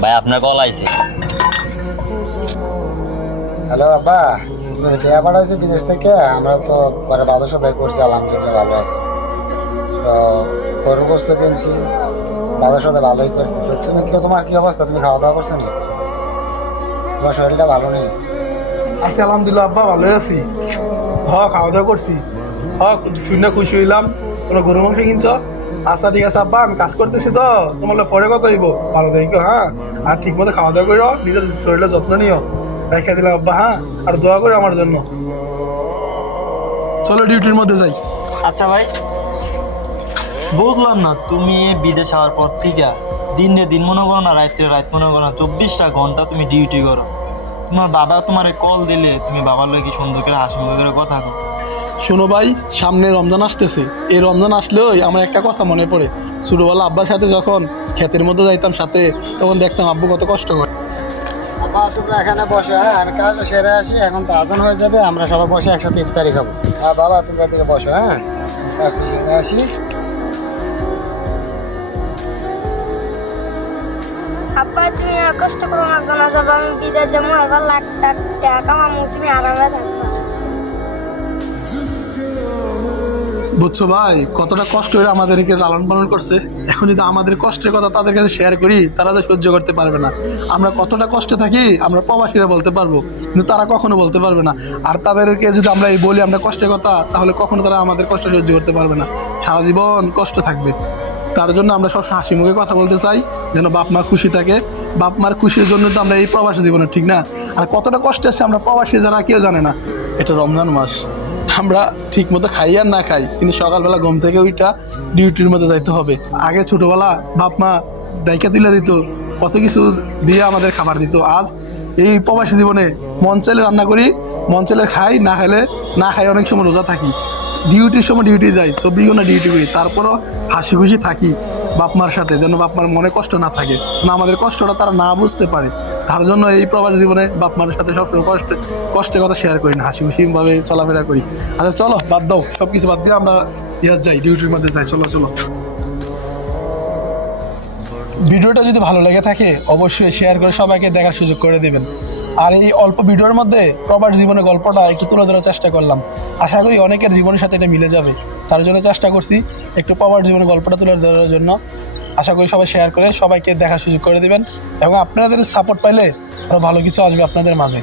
ভাই আপনার কল আইছে। হ্যালো আব্বা টিয়া পাঠাইছে বিদেশ থেকে আমরা তো পরে ভালো সদাই করছি আলহামদুলিল্লাহ ভালো আছে। তো গরু গোস্ত কিনছি ভালো সদাই ভালোই করছি। তো তুমি কি তোমার কি অবস্থা? তুমি খাওয়া দাওয়া করছ না তোমার শরীরটা ভালো নেই? আছি আলহামদুলিল্লাহ আব্বা ভালোই আছি। হ খাওয়া দাওয়া করছি। হ শুনে খুশি হইলাম। তোমরা গরু মাংস কিনছো? আচ্ছা ঠিক আছে, আব্বা কাজ করতেছি তো। তোমার পরে কথা হইব। ভালো দেখো হ্যাঁ আর ঠিক মতো খাওয়া দাওয়া করো নিজের শরীরের যত্ন নিও। রেখে দিলাম, আব্বা হ্যাঁ আর দোয়া করো আমার জন্য। চলো ডিউটির মধ্যে যাই। আচ্ছা ভাই। বুঝলাম না, তুমি বিদেশ যাওয়ার পর থেকে দিনে দিন মনে করো না, রাত্রে রাত মনে করো না, চব্বিশটা ঘণ্টা তুমি ডিউটি করো। তোমার বাবা তোমার কল দিলে, তুমি বাবার লোক সুন্দর করে হাসি করে কথা কো শোনো ভাই সামনে রমজান আসতেছে। এই রমজান আসলেই আমার একটা কথা মনে পড়ে। ছোটবেলা আব্বার সাথে যখন ক্ষেতের মধ্যে যাইতাম সাথে তখন দেখতাম আব্বু কত কষ্ট করে। আব্বা তোমরা এখানে বসে হ্যাঁ? আমি কাজটা সেরে আসি এখন তো আজান হয়ে যাবে আমরা সবাই বসে একসাথে ইফতারি খাব। আর বাবা তোমরা থেকে বসো হ্যাঁ? সেরে আসি। আব্বা তুমি আর কষ্ট করো না জানা যাব আমি বিদেশ যাব এবার লাখ টাকা কামাবো তুমি আরামে থাকবা বুঝছ ভাই? কতটা কষ্ট করে আমাদেরকে লালন পালন করছে। এখন যদি আমাদের কষ্টের কথা তাদের কাছে শেয়ার করি, তারা তো সহ্য করতে পারবে না। আমরা কতটা কষ্টে থাকি, আমরা প্রবাসীরা বলতে পারব, কিন্তু তারা কখনো বলতে পারবে না। আর তাদেরকে যদি আমরা এই বলি আমরা কষ্টের কথা, তাহলে কখনো তারা আমাদের কষ্ট সহ্য করতে পারবে না। সারা জীবন কষ্ট থাকবে। তার জন্য আমরা সবসময় হাসি মুখে কথা বলতে চাই, যেন বাপ মা খুশি থাকে। বাপ মার খুশির জন্য তো আমরা এই প্রবাসী জীবনে ঠিক না। আর কতটা কষ্ট আছে আমরা প্রবাসী যারা কেউ জানে না। এটা রমজান মাস। আমরা ঠিক মতো খাই আর না খাই, কিন্তু সকালবেলা ঘুম থেকে ওইটা ডিউটির মধ্যে যাইতে হবে। আগে ছোটোবেলা বাপ মা ডাইকা তুলে দিত, কত কিছু দিয়ে আমাদের খাবার দিত। আজ এই প্রবাসী জীবনে মন চাইলে রান্না করি, মন চাইলে খাই, না খাইলে না খাই অনেক সময় রোজা থাকি। ডিউটির সময় ডিউটি যাই, চব্বিশ ঘণ্টা ডিউটি করি, তারপরও হাসি খুশি থাকি বাপ মার সাথে, যেন বাপ মার মনে কষ্ট না থাকে। না আমাদের কষ্টটা তারা না বুঝতে পারে। তার জন্য এই প্রবাস জীবনে বাপ মার সাথে সবসময় কষ্ট, কষ্টের কথা শেয়ার করি না, হাসি খুশিভাবে চলাফেরা করি। আচ্ছা চলো, বাদ দাও সব কিছু বাদ দিয়ে আমরা ইয়ার যাই, ডিউটির মধ্যে যাই, চলো চলো। ভিডিওটা যদি ভালো লেগে থাকে, অবশ্যই শেয়ার করে সবাইকে দেখার সুযোগ করে দিবেন। আর এই অল্প ভিডিওর মধ্যে প্রবার জীবনের গল্পটা একটু তুলে ধরার চেষ্টা করলাম। আশা করি অনেকের জীবনের সাথে এটা মিলে যাবে। তার জন্য চেষ্টা করছি একটু প্রবার জীবনের গল্পটা তুলে ধরার জন্য। আশা করি সবাই শেয়ার করে সবাইকে দেখার সুযোগ করে দেবেন এবং আপনাদের সাপোর্ট পাইলে আরও ভালো কিছু আসবে আপনাদের মাঝে।